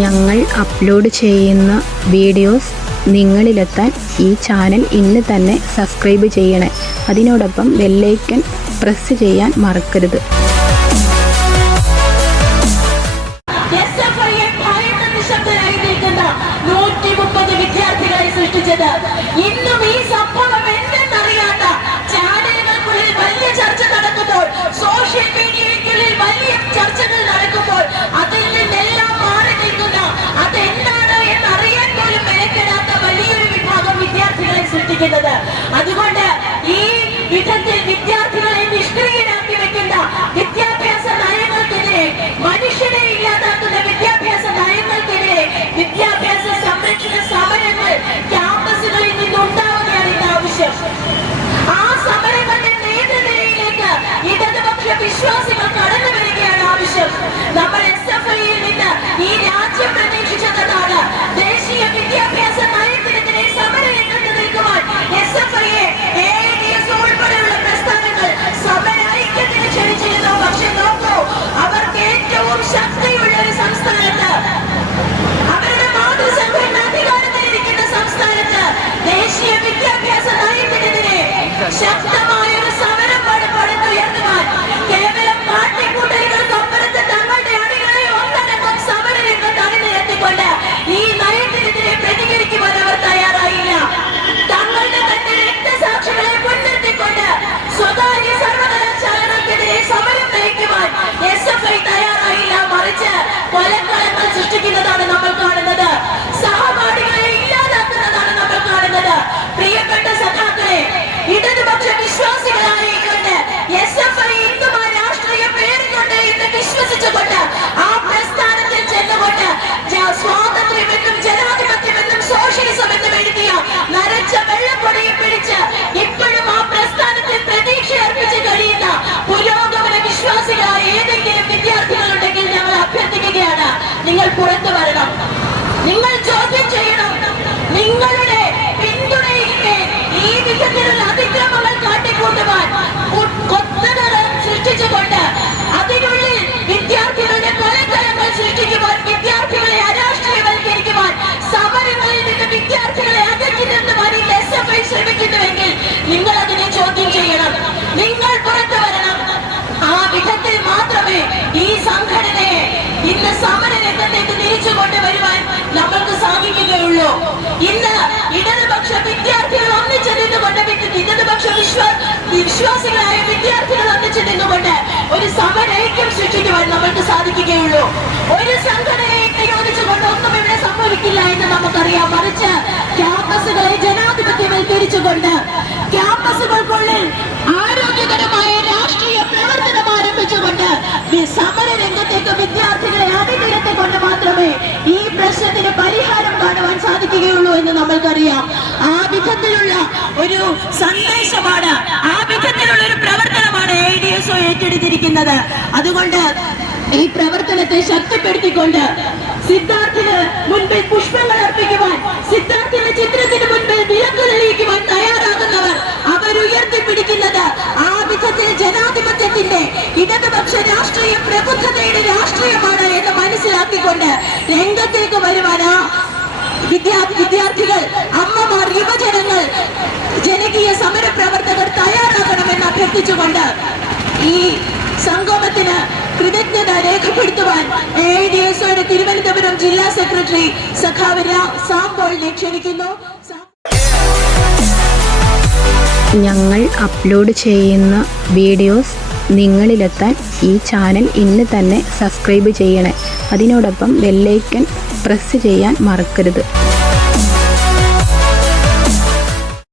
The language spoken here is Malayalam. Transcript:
ഞങ്ങൾ അപ്ലോഡ് ചെയ്യുന്ന വീഡിയോസ് നിങ്ങളിലെത്താൻ ഈ ചാനൽ ഇന്ന് തന്നെ സബ്സ്ക്രൈബ് ചെയ്യണേ. അതിനോടൊപ്പം ബെല്ലൈക്കൺ പ്രസ് ചെയ്യാൻ മറക്കരുത്. വിദ്യാർത്ഥികളെ സൃഷ്ടിച്ചത് ഇന്നും ഈ സംഭവം എന്തെന്നറിയാത്ത ചാനലുകൾക്കുള്ളിൽ വലിയ ചർച്ച നടക്കുമ്പോൾ, സോഷ്യൽ മീഡിയയ്ക്കുള്ളിൽ വലിയ ചർച്ചകൾ നടക്കുമ്പോൾ അതിൽ നിന്നെല്ലാം മാറി നിൽക്കുന്ന അതെന്താണ് എന്നറിയാൻ പോലും മെനക്കെടാത്ത വലിയൊരു വിഭാഗം വിദ്യാർത്ഥികളെ സൃഷ്ടിക്കുന്നത്. അതുകൊണ്ട് ഈ വിധത്തിൽ വിദ്യാർത്ഥികളെ നിഷ്ക്രിയരാക്കി വെക്കുന്ന വിദ്യാഭ്യാസ നയങ്ങൾക്കെതിരെ, മനുഷ്യനെ ഇല്ലാതാക്കുന്ന വിദ്യാഭ്യാസ നയങ്ങൾക്കെതിരെ വിദ്യാഭ്യാസ സംരക്ഷണ സമരങ്ങൾ ക്യാമ്പസുകളിൽ നിന്നുണ്ടാവുകയാണ് ഇന്ന് ആവശ്യം. ആ സമരങ്ങളുടെ നേതൃനിരയിലേക്ക് ഇടതുപക്ഷ വിശ്വാസികൾ കടന്നു വരികയാണ് ആവശ്യം. നമ്മൾ SFIയിൽ നിന്ന് ഈ രാജ്യം പ്രതീക്ഷിച്ചതാണ് ദേശീയ വിദ്യാഭ്യാസ നയത്തിനെതിരെ സമരരംഗത്ത് നിൽക്കുവാൻ SFIയെ AIDS ഉൾപ്പെടെയുള്ള പ്രസ്ഥാനങ്ങൾ സമരൈക്യത്തിന് ക്ഷണിച്ചിരുന്നു. പക്ഷെ നോക്കൂ, അവർക്ക് ഏറ്റവും ശക്തിയുള്ള ഒരു സംസ്ഥാനത്ത്, അവരുടെ മാതൃസംഘടന അധികാരത്തിലിരിക്കുന്ന സംസ്ഥാനത്ത് ദേശീയ വിദ്യാഭ്യാസ നയത്തിനെതിരെ ശക്തമായ ഒരു സമരം പടുത്തുയർത്തുവാൻ കേവലം കാട്ടിക്കൂട്ടലുകൾക്കപ്പുറത്ത് തങ്ങളുടെ അണികളെ ഒന്നടങ്കം സമരരംഗത്ത് അണിനിരത്തിക്കൊണ്ട് ഈ നയത്തിനെതിരെ പ്രതികരിക്കുവാൻ അവർ തയ്യാറായില്ല. തങ്ങളുടെ തന്നെ രക്തസാക്ഷികളെ മുൻനിർത്തിക്കൊണ്ട് സ്വകാര്യ സർവകലാശാലകൾക്കെതിരെ സമരം നയിക്കുവാൻ SFI തയ്യാറായില്ല. മറിച്ച് കൊലക്കളങ്ങൾ സൃഷ്ടിക്കുന്നതാണ് നമ്മൾ കാണുന്നത്. സഹപാഠികളെ ഇല്ലാതാക്കുന്നതാണ് നമ്മൾ കാണുന്നത്. പ്രിയപ്പെട്ട സഖാക്കളെ, ഇടതുപക്ഷ വിശ്വാസികളായിക്കൊണ്ട് SFI ഇന്നും ആ രാഷ്ട്രീയ പേരുകൊണ്ട് എന്ന് വിശ്വസിച്ചുകൊണ്ട് ആ പ്രസ്ഥാനത്തിൽ ചെന്നുകൊണ്ട് സ്വാതന്ത്ര്യമെന്നും ജനാധിപത്യമെന്നും സോഷ്യലിസം എന്നും എഴുതിയ നരച്ച വെള്ളക്കൊടിയെ പിടിച്ച് ഇപ്പോഴും ആ പ്രസ്ഥാനത്തിൽ പ്രതീക്ഷ അർപ്പിച്ച് കഴിയുന്ന പുരോഗമന വിശ്വാസികളായ ഏതെങ്കിലും വിദ്യാർത്ഥികളുണ്ടെങ്കിൽ ഞങ്ങൾ അഭ്യർത്ഥിക്കുകയാണ്, നിങ്ങൾ പുറത്തു വരണം. നിങ്ങൾ ചോദ്യം ചെയ്യണം. നിങ്ങളുടെ പിന്തുണയിലെ ഈ വിധത്തിലുള്ള അതിക്രമങ്ങൾ കാട്ടിക്കൂട്ടുവാൻ കൊത്തകൾ സൃഷ്ടിച്ചുകൊണ്ട് അതിനുള്ളിൽ വിദ്യാർത്ഥികളുടെ കൊലക്കലങ്ങൾ സൃഷ്ടിക്കുവാൻ, വിദ്യാർത്ഥികളെ അരാഷ്ട്രീയവൽക്കരിക്കുവാൻ, സമരങ്ങളിൽ നിന്ന് വിദ്യാർത്ഥികളെ അകറ്റി നിർത്തുവാൻ ഈ SFI ശ്രമിക്കുന്നുവെങ്കിൽ നിങ്ങൾ അതിനെ ചോദ്യം ചെയ്യണം. നിങ്ങൾ പുറത്തു വരണം. ആ വിധത്തിൽ മാത്രമേ ഈ സംഘടനയെ ഇന്ന് സമരരംഗത്തേക്ക് തിരിച്ചു കൊണ്ടുവരുവാൻ നമ്മൾക്ക് സാധിക്കുകയുള്ളൂ. ഇന്ന് ഇടതുപക്ഷ വിദ്യാർത്ഥികൾ ഒന്നിച്ചു നിന്നുകൊണ്ട്, ഇടതുപക്ഷ വിശ്വാസികളായ വിദ്യാർത്ഥികൾ ഒന്നിച്ചു നിന്നുകൊണ്ട് ഒരു സമരൈക്യം സൃഷ്ടിക്കുവാൻ നമ്മൾക്ക് സാധിക്കുകയുള്ളൂ. ഒരു സംഘടനയെ നിയോഗിച്ചുകൊണ്ട് ഒന്നും ഇവിടെ സംഭവിക്കില്ല എന്ന് നമുക്കറിയാം. മറിച്ച് ക്യാമ്പസുകളെ ജനാധിപത്യവൽക്കരിച്ചുകൊണ്ട് ക്യാമ്പസുകൾക്കുള്ളിൽ ആരോഗ്യകരമായ രാഷ്ട്രീയ പ്രവർത്തനം ആരംഭിച്ചുകൊണ്ട് സമരരംഗത്തേക്ക് വിദ്യാർത്ഥികളെ അണിനിരത്തിക്കൊണ്ട് മാത്രമേ ഈ പ്രശ്നത്തിന് പരിഹാരം കാണുവാൻ സാധിക്കുകയുള്ളൂ എന്ന് നമ്മൾക്കറിയാം. ആ വിധത്തിലുള്ള ഒരു സന്ദേശമാണ്, ആ വിധത്തിലുള്ള ഒരു പ്രവർത്തനമാണ് AIDS ഏറ്റെടുത്തിരിക്കുന്നത്. അതുകൊണ്ട് ഈ പ്രവർത്തനത്തെ ശക്തിപ്പെടുത്തിക്കൊണ്ട് സിദ്ധാർത്ഥിന് മുൻപിൽ പുഷ്പങ്ങൾ അർപ്പിക്കുവാൻ, സിദ്ധാർത്ഥിന്റെ ചിത്രത്തിന് മുൻപിൽ വിളക്ക് തെളിയിക്കുവാൻ തയ്യാറാകുന്നവർ അവരുയർത്തിപ്പിടിക്കുന്നത് ആ വിധത്തിൽ ജനാധിപത്യത്തിന്റെ, ഇടതുപക്ഷ രാഷ്ട്രീയ പ്രബുദ്ധതയുടെ രാഷ്ട്രീയമാണ് എന്ന് മനസ്സിലാക്കിക്കൊണ്ട് രംഗത്തേക്ക് വരുവാനാ വിദ്യാർത്ഥികൾ, അമ്മമാർ, യുവജനങ്ങൾ, ജനകീയ സമരപ്രവർത്തകർ തയ്യാറാകണമെന്ന് അഭ്യർത്ഥിച്ചുകൊണ്ട് ഈ സംഗമത്തിന് കൃതജ്ഞത രേഖപ്പെടുത്തുവാൻ AIDS തിരുവനന്തപുരം ജില്ലാ സെക്രട്ടറി സഖാവ് സാംപോളിനെ ക്ഷണിക്കുന്നു. ഞങ്ങൾ അപ്ലോഡ് ചെയ്യുന്ന വീഡിയോസ് നിങ്ങളിലെത്താൻ ഈ ചാനൽ ഇന്ന് തന്നെ സബ്സ്ക്രൈബ് ചെയ്യണേ. അതിനോടൊപ്പം ബെല്ലൈക്കൺ പ്രസ് ചെയ്യാൻ മറക്കരുത്.